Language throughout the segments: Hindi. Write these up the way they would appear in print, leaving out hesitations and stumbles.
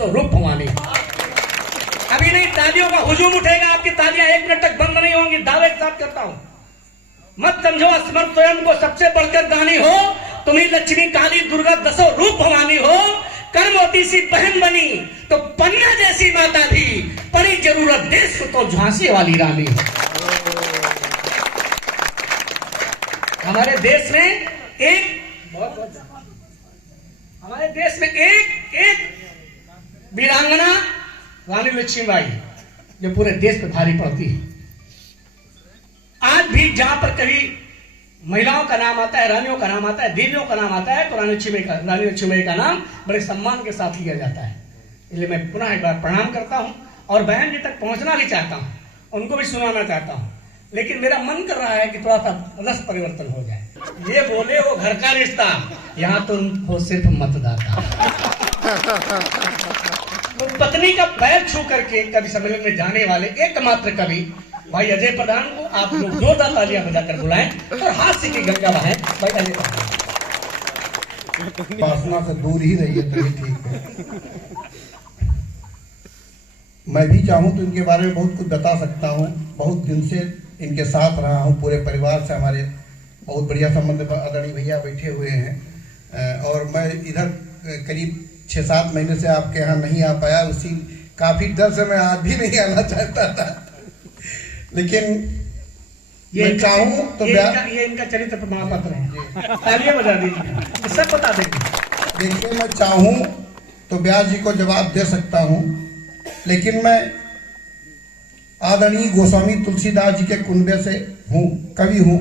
रूप भवानी। अभी नहीं, तालियों का हुजूम उठेगा, आपकी तालियां 1 मिनट तक बंद नहीं होंगी, दावे के साथ करता हूं। मत समझो अस्मर स्वयं को सबसे बढ़कर दानी हो, तुम्ही लक्ष्मी काली दुर्गा 10 रूप भवानी हो। करमोती सी बहन बनी तो पन्ना जैसी माता थी, पड़ी जरूरत देश को तो झांसी वाली रानी। हमारे देश में एक वीरांगना रानी लक्ष्मीबाई जो पूरे देश पे भारी पड़ती है। आज भी जहां पर कभी महिलाओं का नाम आता है, रानियों का नाम आता है, देवियों का नाम आता है, तो रानी लक्ष्मीबाई का नाम बड़े सम्मान के साथ लिया जाता है। इसलिए मैं पुनः एक बार प्रणाम करता हूं और बहन जी तक पहुंचना भी चाहता हूं, उनको भी सुनाना चाहता हूं। लेकिन मेरा मन कर रहा है कि थोड़ा सा रस परिवर्तन हो जाए। ये बोले वो घर का रिश्ता, यहाँ तो हो सिर्फ मतदाता। तो पत्नी का पैर छू करके कवि सम्मेलन में जाने वाले एकमात्र कवि भाई अजय प्रधान को आप लोग जोरदार तालियां बजाकर बुलाएं और हास्य की गंगा बहाएं। भाई अजय प्रधान वासना से दूर ही रहिए तभी ठीक है। मैं भी चाहूं तो इनके बारे में बहुत कुछ बता सकता हूं। बहुत दिन से इनके साथ रहा हूं, पूरे परिवार से हमारे बहुत बढ़िया संबंध। आदरणीय भैया बैठे हुए हैं और मैं इधर करीब 6-7 महीने से आपके यहाँ नहीं आ पाया। उसी काफी डर से मैं आज भी नहीं आना चाहता था, लेकिन ये चाहूं तो ये इनका चरित्र प्रमाण पत्र है। तालियां बजा दीजिए, सब बता देंगे। देखिए, मैं चाहूं तो व्यास जी को जवाब दे सकता हूं, लेकिन मैं आदरणीय गोस्वामी तुलसीदास जी के कुनबे से हूं, कवि हूं।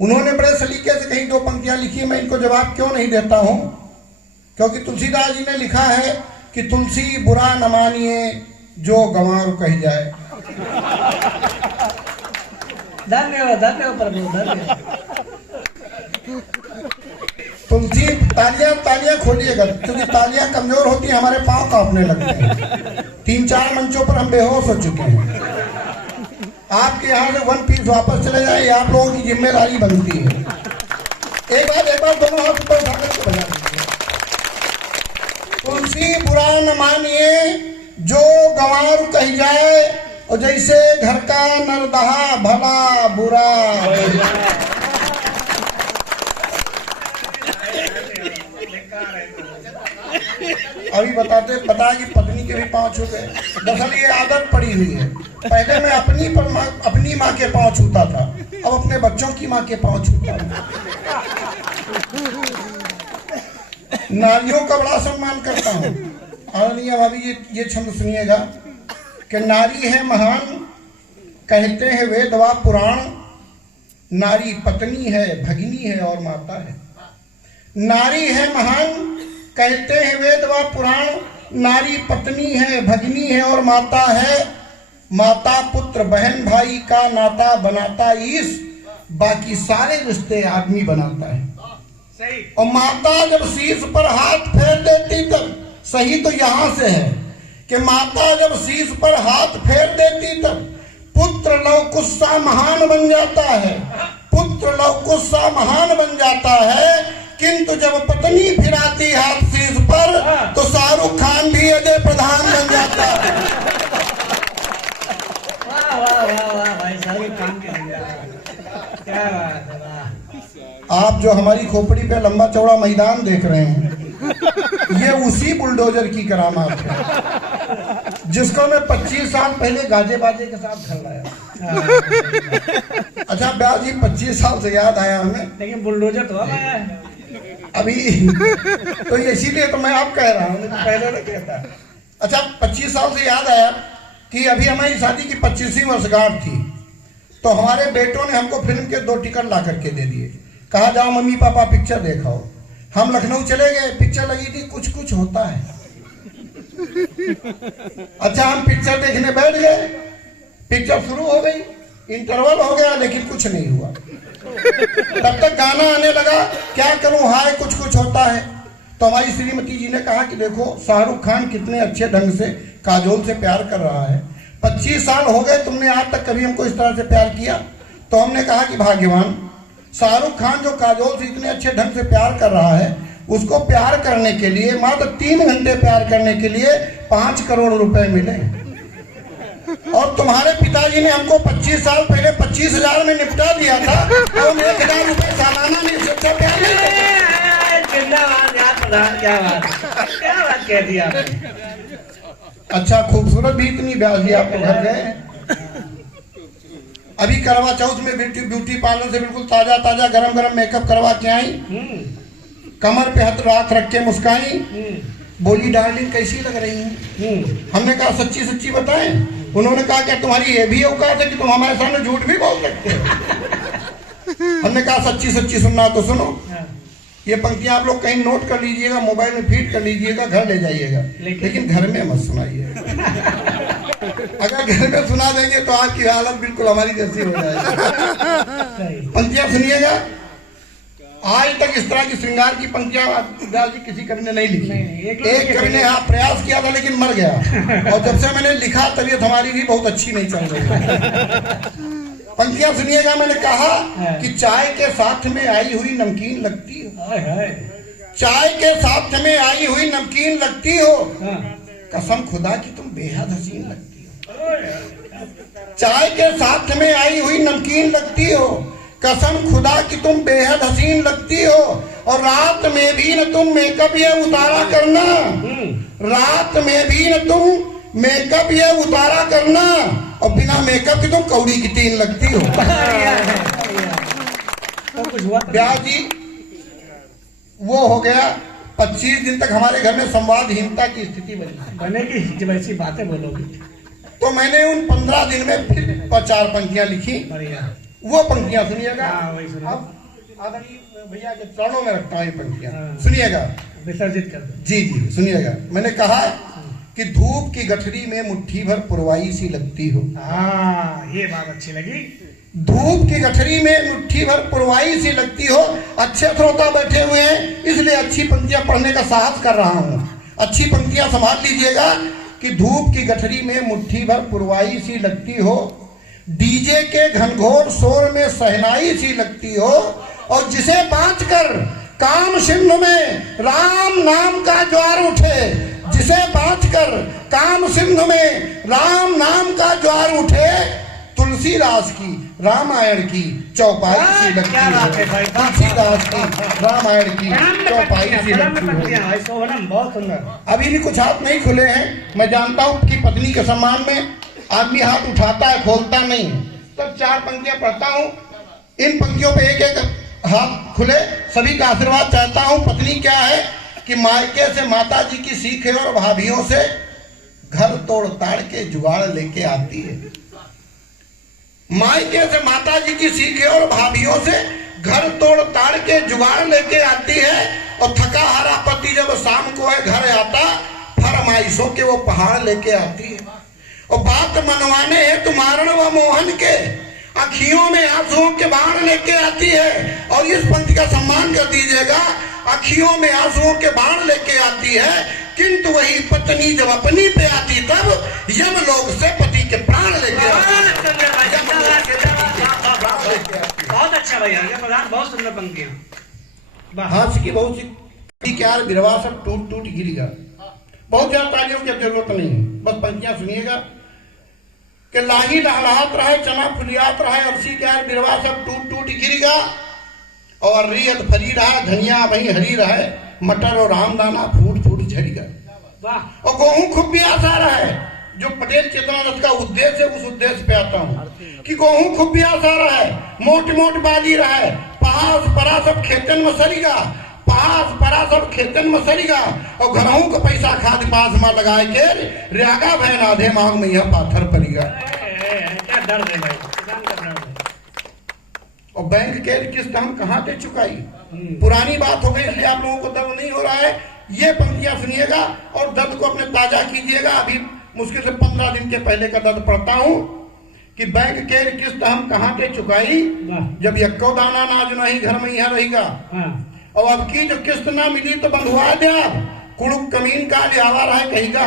उन्होंने बड़े सलीके से कहीं 2 पंक्तियां लिखी, मैं इनको जवाब क्यों नहीं देता हूं, क्योंकि तुलसीदास जी ने लिखा है कि तुलसी बुरा न मानिए जो गंवार कह जाए। धन्यवाद प्रभु, धन्यवाद। तुलसी तालियां खोलिएगा, क्योंकि तालियां कमजोर होती है, हमारे पांव कांपने लगते हैं। 3-4 मंचों पर हम बेहोश हो चुके हैं। आपके यहाँ से 1 पीस वापस चले जाए, ये आप लोगों की जिम्मेदारी बनती है। एक बार दोनों हाथ ऊपर उठा करके बजा दीजिए। तुलसी बुरा न मानिए जो गंवार कह जाए, और जैसे घर का नरदहा भला बुरा। अभी बताया कि पत्नी के भी पांव छू गए। दरअसल ये आदत पड़ी हुई है। पहले मैं अपनी माँ के पांव छूता था, अब अपने बच्चों की माँ के पांव छूता हूँ। नारियों का बड़ा सम्मान करता हूँ। आदरणीय भाभी ये छंद सुनिएगा कि नारी है महान, कहते हैं वेद व पुराण, नारी पत्नी है, भगिनी है और माता है। नारी है महान, कहते हैं वेद व पुराण, नारी पत्नी है, भगिनी है और माता है। माता पुत्र बहन भाई का नाता बनाता ईश, बाकी सारे रिश्ते आदमी बनाता है। सही। और माता जब शीश पर हाथ फेर देती तब, सही तो यहां से है कि माता जब शीश पर हाथ फेर देती तब पुत्र लव कुस्सा महान बन जाता है। पुत्र लव कुस्सा महान बन जाता है, किंतु जब पत्नी फिराती हाथ शीश पर तो शाहरुख खान भी अजय प्रधान बन जाता है। वाह भाई, शाहरुख खान के क्या बात है। आप जो हमारी खोपड़ी पे लंबा चौड़ा मैदान देख रहे हैं, ये उसी बुलडोजर की करामात है जिसको मैं 25 साल पहले गाजे बाजे के साथ घर लाया। अच्छा व्यास जी, 25 साल से याद आया हमें, लेकिन बुलडोजर तो है अभी तो इसीलिए तो मैं आप कह रहा हूँ, पहले नहीं कहता। अच्छा 25 साल से याद आया कि अभी हमारी शादी की 25वीं वर्षगांठ थी, तो हमारे बेटों ने हमको फिल्म के 2 टिकट ला करके दे दिए। कहा जाओ मम्मी पापा पिक्चर देखाओ। हम लखनऊ चले गए, पिक्चर लगी थी कुछ कुछ होता है। अच्छा हम पिक्चर देखने बैठ गए, पिक्चर शुरू हो गई, इंटरवल हो गया लेकिन कुछ नहीं हुआ। तब तक गाना आने लगा, क्या करूं हाय कुछ कुछ होता है। तो हमारी श्रीमती जी ने कहा कि देखो शाहरुख खान कितने अच्छे ढंग से काजोल से प्यार कर रहा है, 25 साल हो गए तुमने आज तक कभी हमको इस तरह से प्यार किया। तो हमने कहा कि भाग्यवान, शाहरुख खान जो काजोल से इतने अच्छे ढंग से प्यार कर रहा है, उसको प्यार करने के लिए मात्र 3 घंटे प्यार करने के लिए 5 करोड़ रुपए मिले। और तुम्हारे पिताजी ने हमको 25 साल पहले 25,000 में निपटा दिया था, तो हम 1,000 रुपए सालाना नहीं सोचा प्यार नहीं करते। जिंदाबाद यार प्रधान, क्या बात कह दिया आपने। अच्छा खूबसूरत भी इतनी ब्याज दी आपको घर गए। अभी करवा चौथ में ब्यूटी पार्लर से बिल्कुल ताजा ताजा गरम गरम मेकअप करवा के आई, कमर पे हाथ रख के मुस्काई, बोली डार्लिंग कैसी लग रही है। हमने कहा सच्ची सच्ची बताएं। उन्होंने कहा क्या तुम्हारी ये भी औकात है कि तुम हमारे सामने झूठ भी बोल सकते हो। हमने कहा सच्ची सच्ची सुनना तो सुनो, ये पंक्तियां आप लोग कहीं नोट कर लीजिएगा, मोबाइल में फीड कर लीजिएगा, घर ले जाइएगा, लेकिन घर में मत सुनाइए। अगर घर में सुना देंगे तो आपकी हालत बिल्कुल हमारी जैसी हो जाएगी। पंक्तियां सुनिएगा, आज तक इस तरह की श्रृंगार की पंक्तियां दास जी किसी कवि ने नहीं लिखी। एक कवि ने प्रयास किया था लेकिन मर गया, और जब से मैंने लिखा तबीयत हमारी भी बहुत अच्छी नहीं चल रही। पंक्तियां सुनिएगा, मैंने कहा कि चाय के साथ में आई हुई नमकीन लगती हो, चाय के साथ में आई हुई नमकीन लगती हो, कसम खुदा की तुम बेहद हसीन लगती हो। चाय के साथ में आई हुई नमकीन लगती हो, कसम खुदा की तुम बेहद हसीन लगती हो। और रात में भी न तुम मेकअप ये उतारा करना, रात में भी न तुम मेकअप ये उतारा करना, और बिना मेकअप की तुम कौड़ी की 3 लगती हो। ब्याह जी वो हो गया। 25 दिन तक हमारे घर में संवादहीनता की स्थिति बनेगी जब ऐसी बातें बोलोगी। तो मैंने उन 15 दिन में फिर 4 पंक्तियां लिखी। वो पंक्तियां सुनिएगा। अब आदरणीय भैया के चरणों में रखता हूँ ये पंक्तियां, सुनिएगा, विसर्जित कर दो। जी जी सुनिएगा। मैंने कहा कि धूप की गठरी में मुट्ठी भर पुरवाई सी लगती हो। ये बात अच्छी लगी। धूप की गठरी में मुट्ठी भर पुरवाई सी लगती हो। अच्छे श्रोता बैठे हुए हैं, इसलिए अच्छी पंक्तियां पढ़ने का साहस कर रहा हूं। अच्छी पंक्तियां संभाल लीजिएगा कि धूप की गठरी में मुट्ठी भर पुरवाई सी लगती हो, डीजे के घनघोर शोर में सहनाई सी लगती हो, और जिसे बाँच कर काम सिंधु में राम नाम का ज्वार उठे, जिसे बाँच कर काम सिंधु में राम नाम का ज्वार उठे, तुलसीदास की रामायण की चौपाई सी लगती है। तुलसीदास की रामायण की चौपाई सी लगती है। बहुत सुंदर। अभी भी कुछ हाथ नहीं खुले हैं। मैं जानता हूँ कि पत्नी के सम्मान में आदमी हाथ उठाता है, खोलता नहीं। तब 4 पंक्तियां पढ़ता हूँ। इन पंक्तियों पे एक एक हाथ खुले, सभी का आशीर्वाद चाहता हूँ। पत्नी क्या है कि मायके से माता जी की सीख है और भाभीियों से घर तोड़ ताड़ के जुगाड़ लेके आती है। मायके से माता जी की सीख है और भाभीियों से घर तोड़ ताड़ के जुगाड़ लेके आती है। और थका हारा पति जब शाम को है घर आता, फरमाइशों के वो पहाड़ लेके आती है। और बात मनवाने है तुम्हारण व मोहन के, अखियों में आंसुओं के बाण लेके आती है। और इस पंक्ति का सम्मान कर दीजिएगा, अखियों में आंसुओं के बाण लेके आती है, किंतु वही पत्नी जब अपनी पे आती तब यमलोक से पति के प्राण लेके आती। बहुत अच्छा भैया, बहुत सुंदर पंक्तियां। हास्य की बहुत सी क्या बिरवा सब टूट टूट गिरेगा। बहुत ज्यादा तालियों की जरूरत नहीं है, बस पंक्तियां सुनिएगा कि लाही लहलहात रहे, चना फुलियात रहे, अर्सी क्या बिरवा सब टूट टूट गिरेगा। और रियत फरी रहा, धनिया वही हरी रहे, मटर और रामदाना फूट फूट झड़ेगा। और गेहूं खूब भी आसा रहे, जो पटेल चेतना रथ का उद्देश्य है, उस उद्देश्य पे आता हूँ कि गेहूं खूब भी आसा रहे, मोट मोट बाली रहे, पहास परा सब खेतन में सरीगा, पहास परा सब खेतन में सरीगा। और घरों का पैसा खाद पास में लगाए के रियागा बहन आधे मांग में यह पाथर पड़ेगा। क्या दर्द है भाई, किसान का दर्द है। और बैंक के किस्त हम कहाँ से चुकाई, पुरानी बात हो गई, इसलिए आप लोगों को दर्द नहीं हो रहा है। ये पंक्तियां सुनिएगा और दर्द को अपने ताजा कीजिएगा। अभी मुश्किल से 15 दिन के पहले का दर्द पढ़ता हूँ कि बैंक के किस्त हम कहाँ से चुकाई, जब यक्को दाना नाज नहीं घर में यहाँ रहेगा। और अब की जो किस्त ना मिली तो बंधुआ दे, कुड़ुक कमीन का लिहावा रहे कहेगा।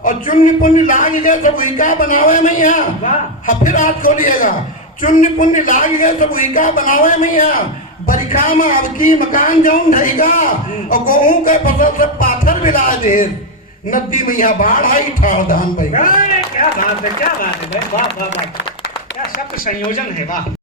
और चुन्नी पुण्य लाग गए सब वही का बनावे में यहाँ, फिर हाथ खोलिएगा, चुन्नी पुण्य लाग गए सब वही का बनावे में यहाँ, बरिखा में अब की मकान जौन ढईगा और गेहूं के फसल से पाथर मिला देर नदी में यहाँ बाढ़ आई ठाड़ धान भाई। क्या बात है, क्या बात है भाई, वाह वाह वाह, क्या शब्द संयोजन है, वाह।